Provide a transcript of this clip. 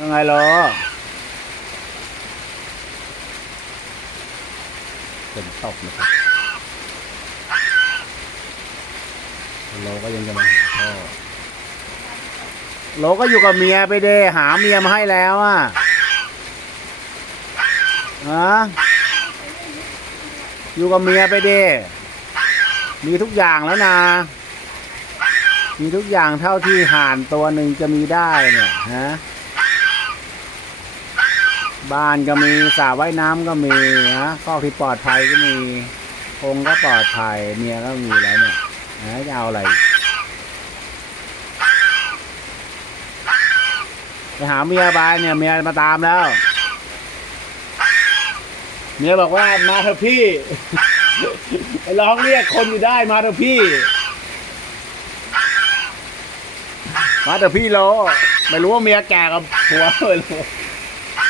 ยังไงเหรอเป็นตกนะครับโลก็ยังจะมาหาพ่อโลก็อยู่กับเมียไปเด้หาเมียมาให้แล้วอะฮะอยู่กับเมียไปเด้มีทุกอย่างแล้วนะ มีทุกอย่างเท่าที่ห่านตัวหนึ่งจะมีได้เนี่ยฮะ บ้านก็มีสระว่ายน้ำก็มีนะคอที่ปลอดภัยก็มีองค์ก็ปลอดภัยเมียก็มีแล้วเนี่ยนะจะเอาอะไร ไปหาเมียไปเนี่ยเมียมาตามแล้ว เมียบอกว่ามาเถอะพี่ไปร้องเรียกคนอยู่ได้มาเถอะพี่ มาเถอะพี่โลไม่รู้ว่าเมียแก่กับผัวเลย